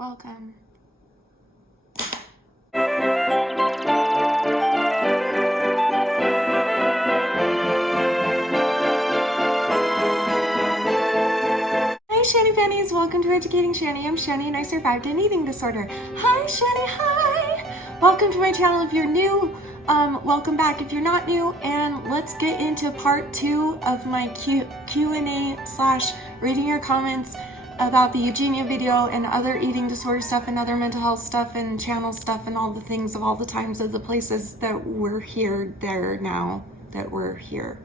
Welcome. Hi Shani Fannies, welcome to Educating Shani. I'm Shani and I survived an eating disorder. Hi Shani, hi! Welcome to my channel if you're new. Welcome back if you're not new, and let's get into part 2 of my Q&A / reading your comments about the Eugenia video and other eating disorder stuff and other mental health stuff and channel stuff and all the things of all the times of the places that we're here, that we're here.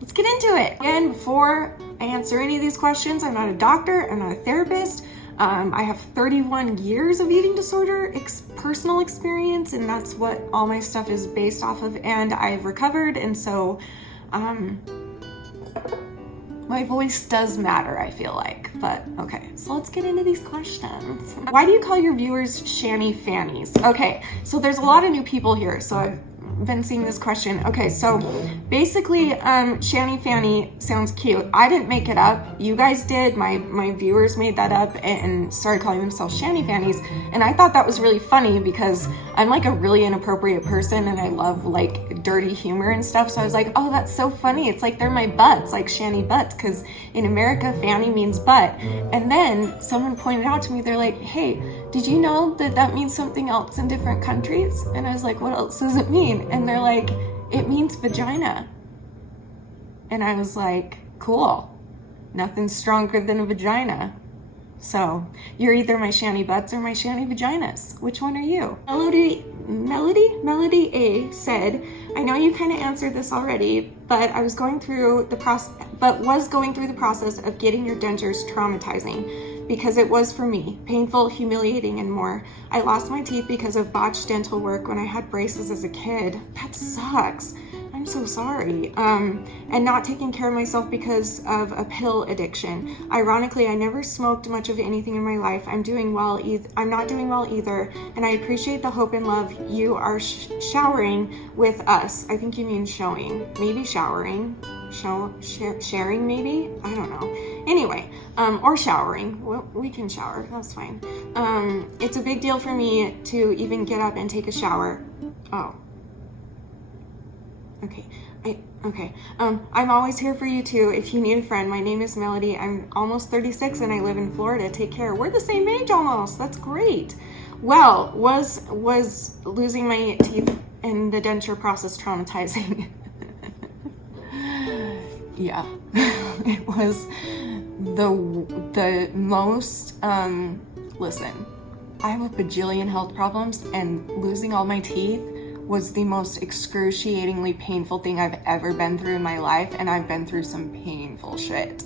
Let's get into it. Again, before I answer any of these questions, I'm not a doctor, I'm not a therapist. I have 31 years of eating disorder personal experience, and that's what all my stuff is based off of, and I've recovered, and so my voice does matter, I feel like. But okay, so let's get into these questions. Why do you call your viewers Shani Fannies? Okay, so there's a lot of new people here, so I've been seeing this question. Okay, so basically, Shani Fanny sounds cute. I didn't make it up. You guys did. My viewers made that up and started calling themselves Shani Fannies. And I thought that was really funny because I'm like a really inappropriate person and I love like dirty humor and stuff. So I was like, oh, that's so funny. It's like they're my butts, like Shani butts, because in America, Fanny means butt. And then someone pointed out to me, they're like, hey, did you know that that means something else in different countries? And I was like, what else does it mean? And they're like, it means vagina. And I was like, cool. Nothing stronger than a vagina. So you're either my Shani butts or my Shani vaginas. Which one are you? Melody A said, I know you kind of answered this already, but I was going through the process, of getting your dentures traumatizing. Because it was for me, painful, humiliating, and more. I lost my teeth because of botched dental work when I had braces as a kid. That sucks. I'm so sorry. And not taking care of myself because of a pill addiction. Ironically, I never smoked much of anything in my life. I'm not doing well either, and I appreciate the hope and love you are showering with us. I think you mean showing, maybe showering. Sharing maybe, I don't know. Anyway, or showering. Well, we can shower, that's fine. It's a big deal for me to even get up and take a shower. Oh, okay. I'm always here for you too if you need a friend. My name is Melody. I'm almost 36 and I live in Florida. Take care. We're the same age almost. That's great. Well, was losing my teeth and the denture process traumatizing? Yeah, it was the most, listen, I have a bajillion health problems, and losing all my teeth was the most excruciatingly painful thing I've ever been through in my life, and I've been through some painful shit.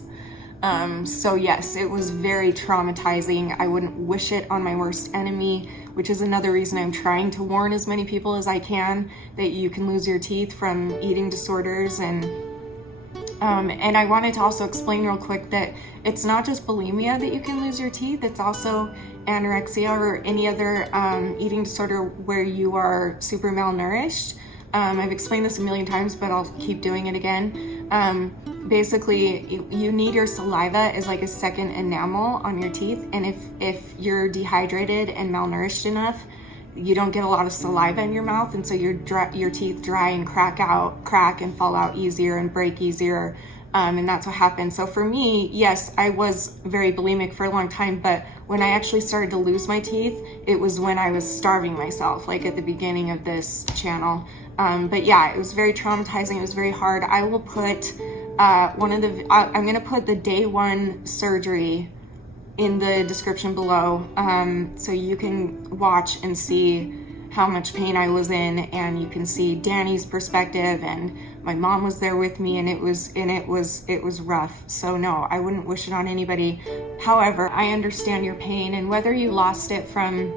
So yes, it was very traumatizing. I wouldn't wish it on my worst enemy, which is another reason I'm trying to warn as many people as I can that you can lose your teeth from eating disorders. And I wanted to also explain real quick that it's not just bulimia that you can lose your teeth, it's also anorexia or any other eating disorder where you are super malnourished. I've explained this a million times, but I'll keep doing it again. Basically, you need your saliva as like a second enamel on your teeth, and if you're dehydrated and malnourished enough, you don't get a lot of saliva in your mouth, and so your teeth dry and crack and fall out easier and break easier, and that's what happened. So for me, yes, I was very bulimic for a long time, but when I actually started to lose my teeth, it was when I was starving myself, like at the beginning of this channel. But yeah, it was very traumatizing. It was very hard. I will put I'm gonna put the day 1 surgery in the description below, so you can watch and see how much pain I was in, and you can see Danny's perspective, and my mom was there with me, and it was rough. So no, I wouldn't wish it on anybody. However, I understand your pain, and whether you lost it from,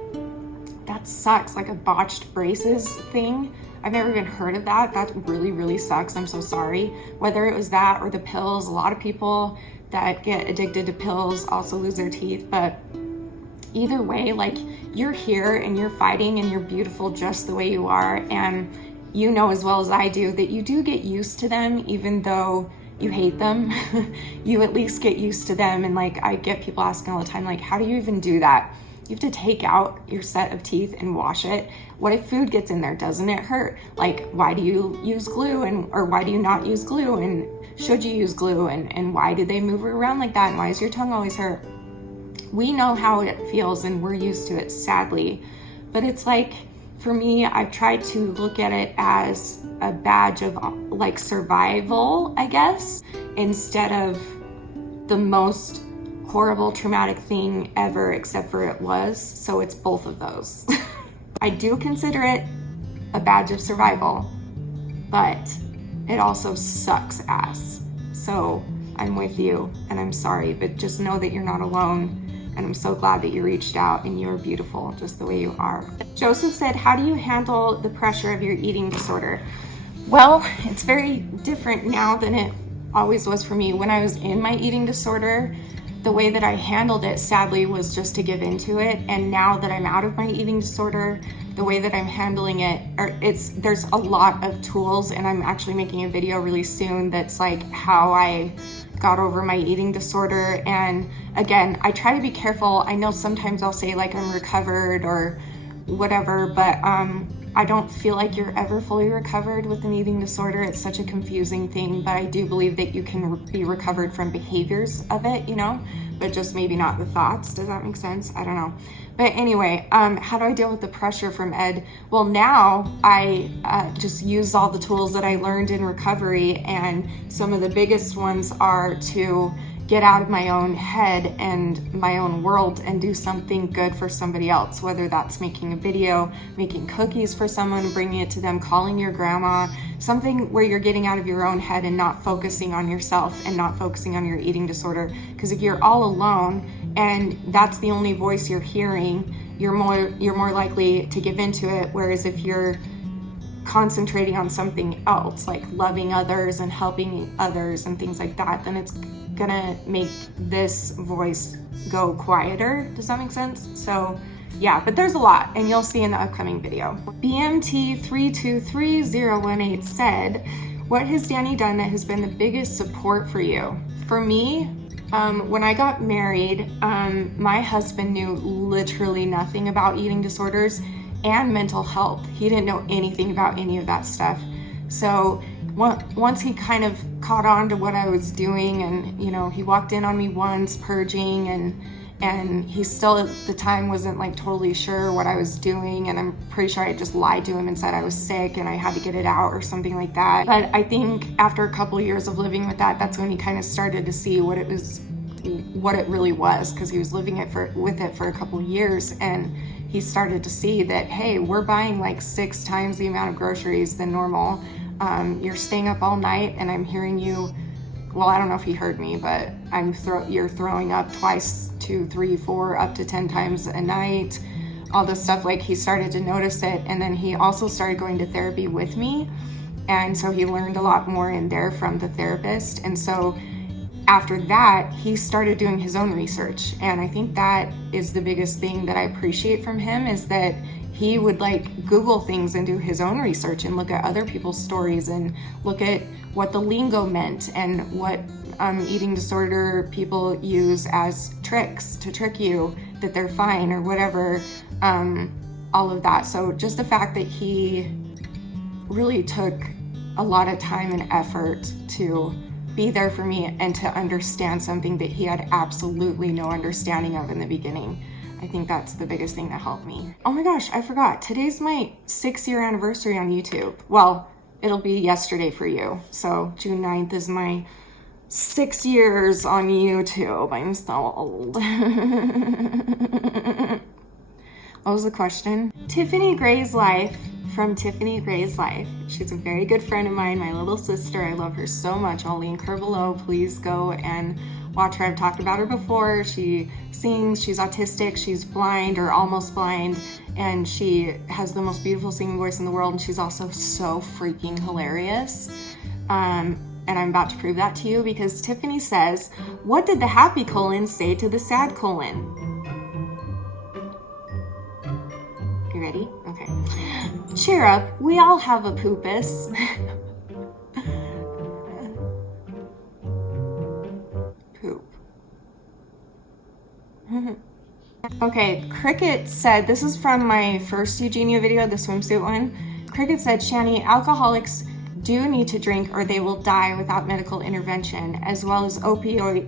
that sucks, like a botched braces thing. I've never even heard of that. That really, really sucks. I'm so sorry. Whether it was that or the pills, a lot of people that get addicted to pills also lose their teeth, but either way, like, you're here and you're fighting and you're beautiful just the way you are, and you know as well as I do that you do get used to them, even though you hate them, you at least get used to them. And like, I get people asking all the time, like, how do you even do that? You have to take out your set of teeth and wash it. What if food gets in there? Doesn't it hurt? Like, why do you use glue or why do you not use glue? And should you use glue? And why do they move around like that? And why does your tongue always hurt? We know how it feels and we're used to it, sadly. But it's like, for me, I've tried to look at it as a badge of like survival, I guess, instead of the most horrible traumatic thing ever, except for it was. So it's both of those. I do consider it a badge of survival, but it also sucks ass. So I'm with you and I'm sorry, but just know that you're not alone. And I'm so glad that you reached out and you're beautiful just the way you are. Joseph said, how do you handle the pressure of your eating disorder? Well, it's very different now than it always was for me. When I was in my eating disorder, the way that I handled it, sadly, was just to give into it. And now that I'm out of my eating disorder, the way that I'm handling it, there's a lot of tools, and I'm actually making a video really soon that's like how I got over my eating disorder. And again, I try to be careful. I know sometimes I'll say like I'm recovered or whatever, but I don't feel like you're ever fully recovered with an eating disorder. It's such a confusing thing, but I do believe that you can be recovered from behaviors of it, you know, but just maybe not the thoughts. Does that make sense? I don't know. But anyway, how do I deal with the pressure from Ed? Well, now I just use all the tools that I learned in recovery, and some of the biggest ones are to get out of my own head and my own world and do something good for somebody else, whether that's making a video, making cookies for someone, bringing it to them, calling your grandma, something where you're getting out of your own head and not focusing on yourself and not focusing on your eating disorder. Because if you're all alone and that's the only voice you're hearing, you're more likely to give into it. Whereas if you're concentrating on something else, like loving others and helping others and things like that, then it's gonna make this voice go quieter. Does that make sense? So yeah, but there's a lot, and you'll see in the upcoming video. BMT323018 said, what has Danny done that has been the biggest support for you? For me, when I got married, my husband knew literally nothing about eating disorders and mental health. He didn't know anything about any of that stuff. So once he kind of caught on to what I was doing, and you know, he walked in on me once purging, and he still at the time wasn't like totally sure what I was doing, and I'm pretty sure I just lied to him and said I was sick and I had to get it out or something like that. But I think after a couple of years of living with that, that's when he kind of started to see what it really was, because he was living with it for a couple of years, and he started to see that, hey, we're buying like 6 times the amount of groceries than normal. You're staying up all night, and I'm hearing you. Well, I don't know if he heard me, but you're throwing up twice, 2, 3, 4, up to 10 times a night. All this stuff, like he started to notice it, and then he also started going to therapy with me, and so he learned a lot more in there from the therapist. And so after that, he started doing his own research, and I think that is the biggest thing that I appreciate from him, is that he would like Google things and do his own research and look at other people's stories and look at what the lingo meant and what eating disorder people use as tricks to trick you that they're fine or whatever, all of that. So just the fact that he really took a lot of time and effort to be there for me and to understand something that he had absolutely no understanding of in the beginning. I think that's the biggest thing that helped me. Oh my gosh, I forgot. Today's my 6-year anniversary on YouTube. Well, it'll be yesterday for you. So June 9th is my 6 years on YouTube. I'm so old. What was the question? Tiffany Gray's Life, from Tiffany Gray's Life. She's a very good friend of mine, my little sister. I love her so much. I'll link her below. Please go and watch her. I've talked about her before. She sings, she's autistic, she's blind or almost blind, and she has the most beautiful singing voice in the world, and she's also so freaking hilarious. And I'm about to prove that to you, because Tiffany says, what did the happy colon say to the sad colon? You ready? Okay. Cheer up, we all have a poopus. Okay, Cricket said, this is from my first Eugenia video, the swimsuit one. Cricket said, Shani, alcoholics do need to drink or they will die without medical intervention, as well as opiate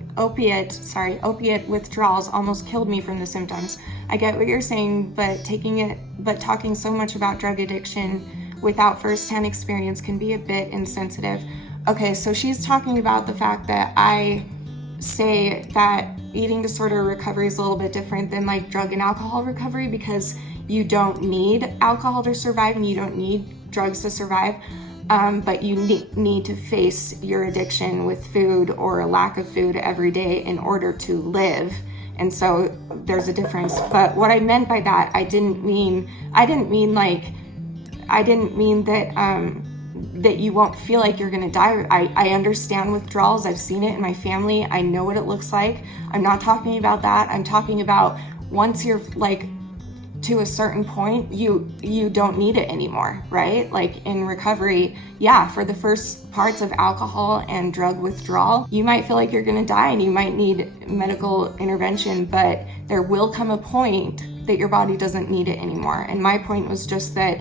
withdrawals almost killed me from the symptoms. I get what you're saying, but talking so much about drug addiction without firsthand experience can be a bit insensitive. Okay, so she's talking about the fact that I say that eating disorder recovery is a little bit different than like drug and alcohol recovery because you don't need alcohol to survive and you don't need drugs to survive. But you need to face your addiction with food or a lack of food every day in order to live. And so there's a difference. But what I meant by that, I didn't mean that you won't feel like you're gonna die. I understand withdrawals. I've seen it in my family. I know what it looks like. I'm not talking about that. I'm talking about once you're like to a certain point, you don't need it anymore, right? Like in recovery, yeah, for the first parts of alcohol and drug withdrawal, you might feel like you're gonna die and you might need medical intervention, but there will come a point that your body doesn't need it anymore. And my point was just that,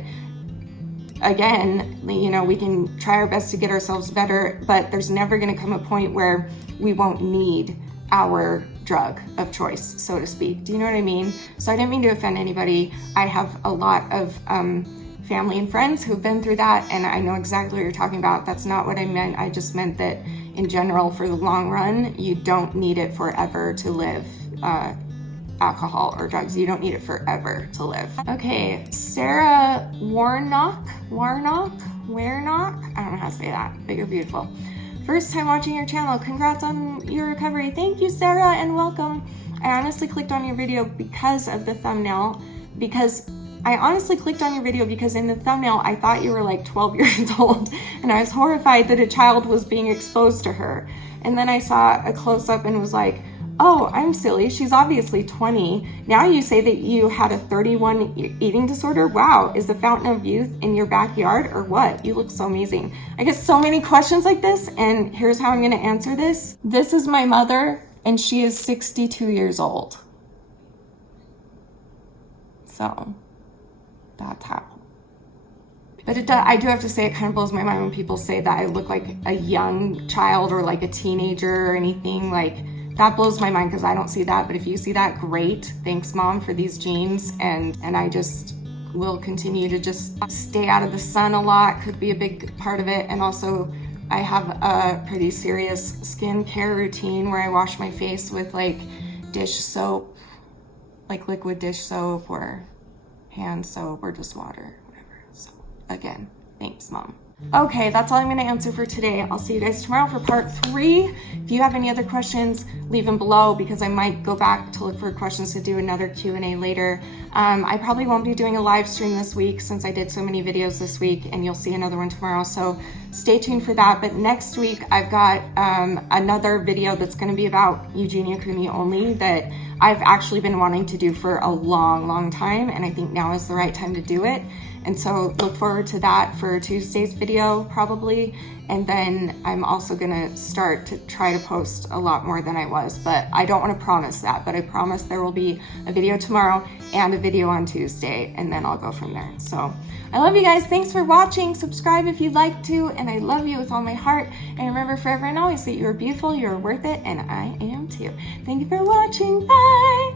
again, you know, we can try our best to get ourselves better, but there's never gonna come a point where we won't need our drug of choice, so to speak. Do you know what I mean? So I didn't mean to offend anybody. I have a lot of family and friends who've been through that, and I know exactly what you're talking about. That's not what I meant. I just meant that in general, for the long run, you don't need it forever to live. Alcohol or drugs, you don't need it forever to live. Okay, Sarah Warnock, I don't know how to say that, but you're beautiful. First time watching your channel, congrats on your recovery. Thank you, Sarah, and welcome. I honestly clicked on your video because of the thumbnail, because in the thumbnail, I thought you were like 12 years old, and I was horrified that a child was being exposed to her. And then I saw a close-up and was like, oh, I'm silly, she's obviously 20. Now you say that you had a 31 eating disorder? Wow, is the fountain of youth in your backyard or what? You look so amazing. I get so many questions like this, and here's how I'm gonna answer this. This is my mother, and she is 62 years old. So, that's how. But I do have to say, it kind of blows my mind when people say that I look like a young child or like a teenager or anything. Like, that blows my mind because I don't see that. But if you see that, great. Thanks, Mom, for these genes. And I just will continue to just stay out of the sun a lot. Could be a big part of it. And also, I have a pretty serious skincare routine where I wash my face with like dish soap, like liquid dish soap or hand soap or just water, whatever. So again, thanks, Mom. Okay, that's all I'm going to answer for today. I'll see you guys tomorrow for part 3. If you have any other questions, leave them below because I might go back to look for questions to do another Q&A later. I probably won't be doing a live stream this week since I did so many videos this week, and you'll see another one tomorrow, so stay tuned for that. But next week, I've got another video that's going to be about Eugenia Cooney only that I've actually been wanting to do for a long time, and I think now is the right time to do it. And so look forward to that for Tuesday's video probably. And then I'm also gonna start to try to post a lot more than I was, but I don't wanna promise that, but I promise there will be a video tomorrow and a video on Tuesday, and then I'll go from there. So I love you guys. Thanks for watching. Subscribe if you'd like to, and I love you with all my heart. And remember forever and always that you are beautiful, you are worth it, and I am too. Thank you for watching. Bye.